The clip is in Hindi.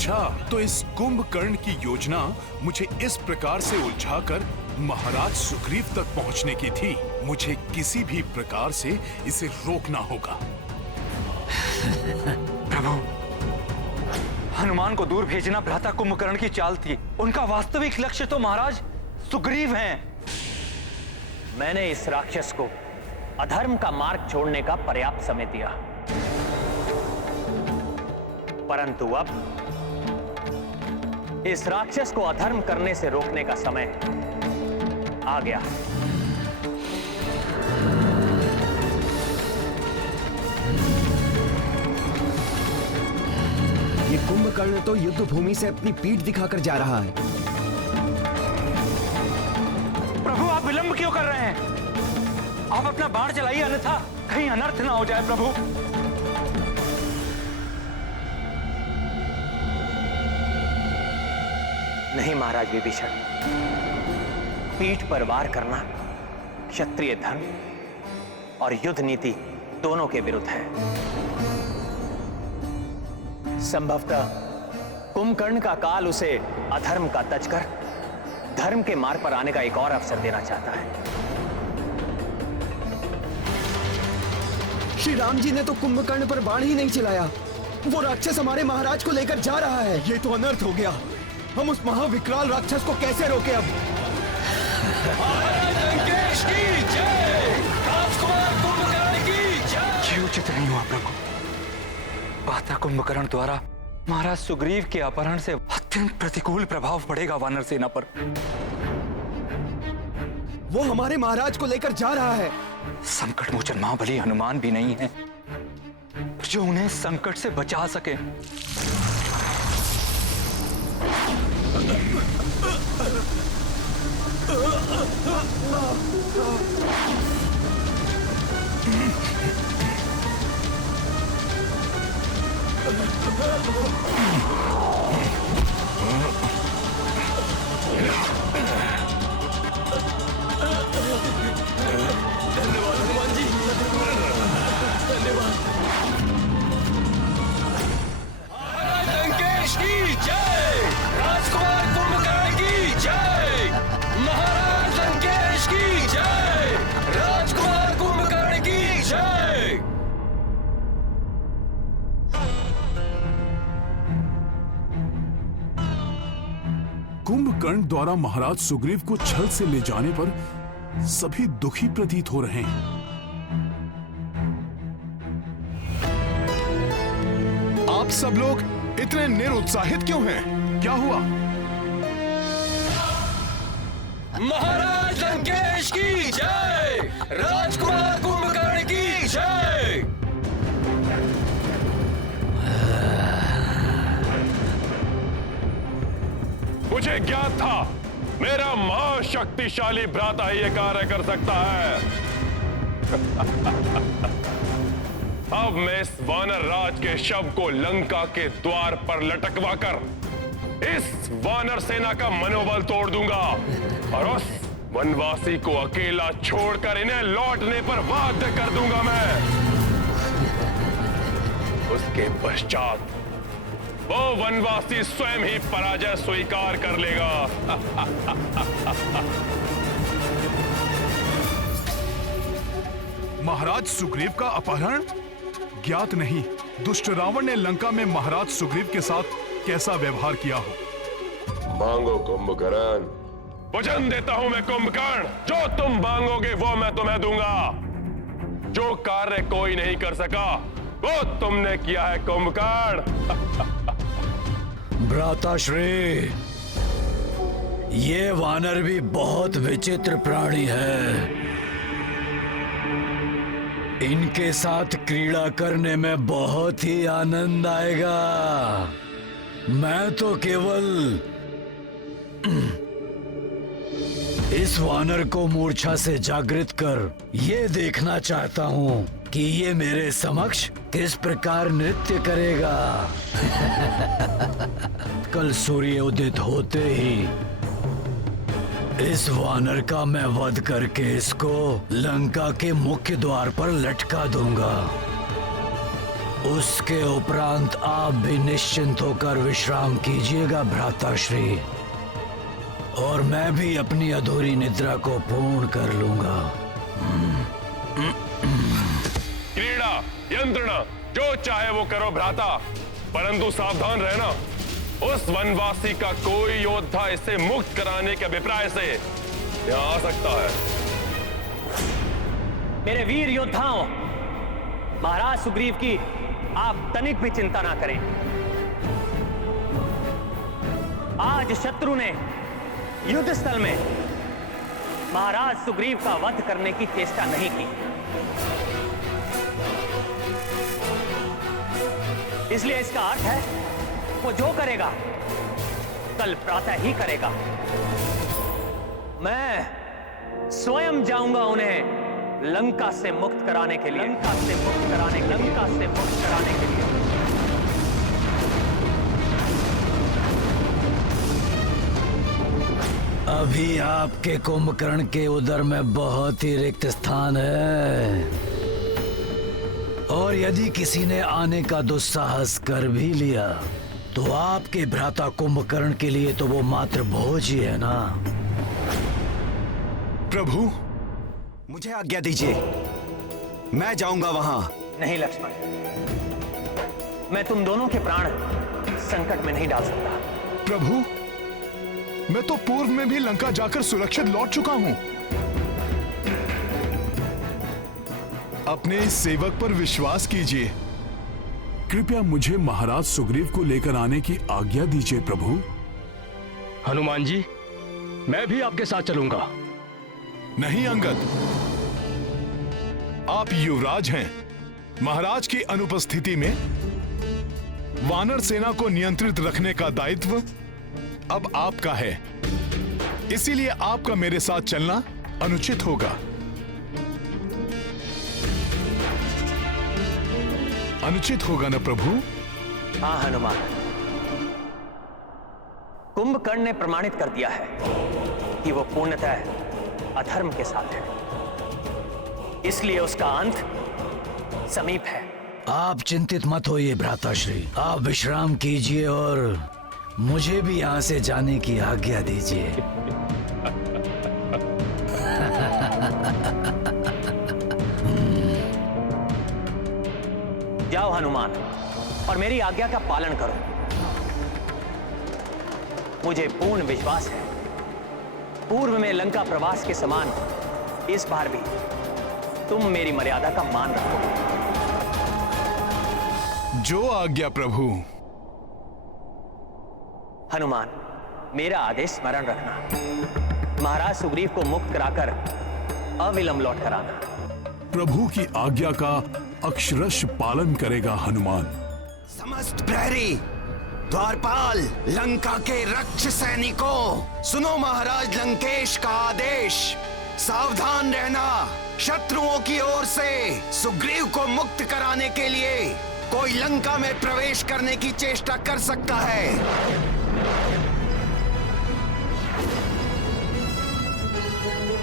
अच्छा, तो इस कुंभकर्ण की योजना मुझे इस प्रकार से उलझाकर महाराज सुग्रीव तक पहुंचने की थी। मुझे किसी भी प्रकार से इसे रोकना होगा। प्रभु, हनुमान को दूर भेजना भ्राता कुंभकर्ण की चाल थी। उनका वास्तविक लक्ष्य तो महाराज सुग्रीव हैं। मैंने इस राक्षस को अधर्म का मार्ग छोड़ने का पर्याप्त समय दिया, परंतु अब इस राक्षस को अधर्म करने से रोकने का समय आ गया। ये कुंभकर्ण तो युद्ध भूमि से अपनी पीठ दिखाकर जा रहा है। प्रभु, आप विलंब क्यों कर रहे हैं? आप अपना बाण चलाइए, अन्यथा कहीं अनर्थ ना हो जाए। प्रभु, नहीं महाराज विभीषण, पीठ पर वार करना क्षत्रिय धर्म और युद्ध नीति दोनों के विरुद्ध है। संभवतः कुंभकर्ण का काल उसे अधर्म का तजकर धर्म के मार्ग पर आने का एक और अवसर देना चाहता है। श्री राम जी ने तो कुंभकर्ण पर बाण ही नहीं चलाया। वो राक्षस हमारे महाराज को लेकर जा रहा है। ये तो अनर्थ हो गया। हम उस महाविकराल राक्षस को कैसे रोके अब? लंकेश की जय, राजकुमार कुंभकर्ण की जय। ये उचित नहीं हुआ प्रभु। भ्राता कुंभकर्ण द्वारा महाराज सुग्रीव के अपहरण से अत्यंत प्रतिकूल प्रभाव पड़ेगा वानर सेना पर। वो हमारे महाराज को लेकर जा रहा है। संकट मोचन महाबली हनुमान भी नहीं है जो उन्हें संकट से बचा सके। धन्यवाद हनुमान जी, धन्यवाद। लंकेश की जय, राजकुमार कुंभकर्ण की जय। महाराज लंकेश की जय, राजकुमार कुंभकर्ण की जय। कुंभकर्ण द्वारा महाराज सुग्रीव को छल से ले जाने पर सभी दुखी प्रतीत हो रहे हैं। आप सब लोग इतने निरुत्साहित क्यों हैं? क्या हुआ? महाराज लंकेश की जय, राजकुमार कुंभकर्ण की जय। मुझे ज्ञात था मेरा महाशक्तिशाली भ्राता ही ये कार्य कर सकता है। अब मैं इस वानर राज के शव को लंका के द्वार पर लटकवा कर इस वानर सेना का मनोबल तोड़ दूंगा और उस वनवासी को अकेला छोड़कर इन्हें लौटने पर बाध्य कर दूंगा मैं। उसके पश्चात वो वनवासी स्वयं ही पराजय स्वीकार कर लेगा। महाराज सुग्रीव का अपहरण? ज्ञात नहीं दुष्ट रावण ने लंका में महाराज सुग्रीव के साथ कैसा व्यवहार किया हो। मांगो कुंभकर्ण, वचन देता हूं मैं कुंभकर्ण, जो तुम मांगोगे वो मैं तुम्हें दूंगा। जो कार्य कोई नहीं कर सका वो तुमने किया है कुंभकर्ण। भ्राताश्री, ये वानर भी बहुत विचित्र प्राणी है। इनके साथ क्रीड़ा करने में बहुत ही आनंद आएगा। मैं तो केवल इस वानर को मूर्छा से जागृत कर ये देखना चाहता हूँ कि ये मेरे समक्ष किस प्रकार नृत्य करेगा। कल सूर्य उदित होते ही इस वानर का मैं वध करके इसको लंका के मुख्य द्वार पर लटका दूंगा। उसके उपरांत आप भी निश्चिंत होकर विश्राम कीजिएगा भ्राताश्री, और मैं भी अपनी अधूरी निद्रा को पूर्ण कर लूंगा। क्रीड़ा, यंत्रणा, जो चाहे वो करो भ्राता, परंतु सावधान रहना। उस वनवासी का कोई योद्धा इसे मुक्त कराने के अभिप्राय से यहाँ आ सकता है। मेरे वीर योद्धाओं, महाराज सुग्रीव की आप तनिक भी चिंता ना करें। आज शत्रु ने युद्ध स्थल में महाराज सुग्रीव का वध करने की चेष्टा नहीं की, इसलिए इसका अर्थ है वो जो करेगा कल प्रातः ही करेगा। मैं स्वयं जाऊंगा उन्हें लंका से मुक्त कराने के लिए, लंका से मुक्त कराने के लिए। अभी आपके कुंभकर्ण के उदर में बहुत ही रिक्त स्थान है, और यदि किसी ने आने का दुस्साहस कर भी लिया तो आपके भ्राता कुंभकर्ण के लिए तो वो मात्र भोज ही है ना। प्रभु, मुझे आज्ञा दीजिए, मैं जाऊंगा वहां। नहीं लक्ष्मण, मैं तुम दोनों के प्राण संकट में नहीं डाल सकता। प्रभु, मैं तो पूर्व में भी लंका जाकर सुरक्षित लौट चुका हूं। अपने इस सेवक पर विश्वास कीजिए। कृपया मुझे महाराज सुग्रीव को लेकर आने की आज्ञा दीजिए प्रभु। हनुमान जी, मैं भी आपके साथ चलूंगा। नहीं अंगद, आप युवराज हैं। महाराज की अनुपस्थिति में वानर सेना को नियंत्रित रखने का दायित्व अब आपका है, इसीलिए आपका मेरे साथ चलना अनुचित होगा। अनुचित होगा ना प्रभु? हाँ हनुमान, कुंभकर्ण ने प्रमाणित कर दिया है कि वो पूर्णतः अधर्म के साथ है, इसलिए उसका अंत समीप है। आप चिंतित मत होइए भ्राताश्री, आप विश्राम कीजिए और मुझे भी यहां से जाने की आज्ञा दीजिए। जाओ हनुमान, और मेरी आज्ञा का पालन करो। मुझे पूर्ण विश्वास है पूर्व में लंका प्रवास के समान इस बार भी तुम मेरी मर्यादा का मान रखोगे। जो आज्ञा प्रभु। हनुमान, मेरा आदेश स्मरण रखना। महाराज सुग्रीव को मुक्त कराकर अविलंब लौट कर आना। प्रभु की आज्ञा का अक्षरश पालन करेगा हनुमान। समस्त प्रहरी, द्वारपाल, लंका के रक्ष सैनिकों, सुनो महाराज लंकेश का आदेश। सावधान रहना, शत्रुओं की ओर से सुग्रीव को मुक्त कराने के लिए कोई लंका में प्रवेश करने की चेष्टा कर सकता है।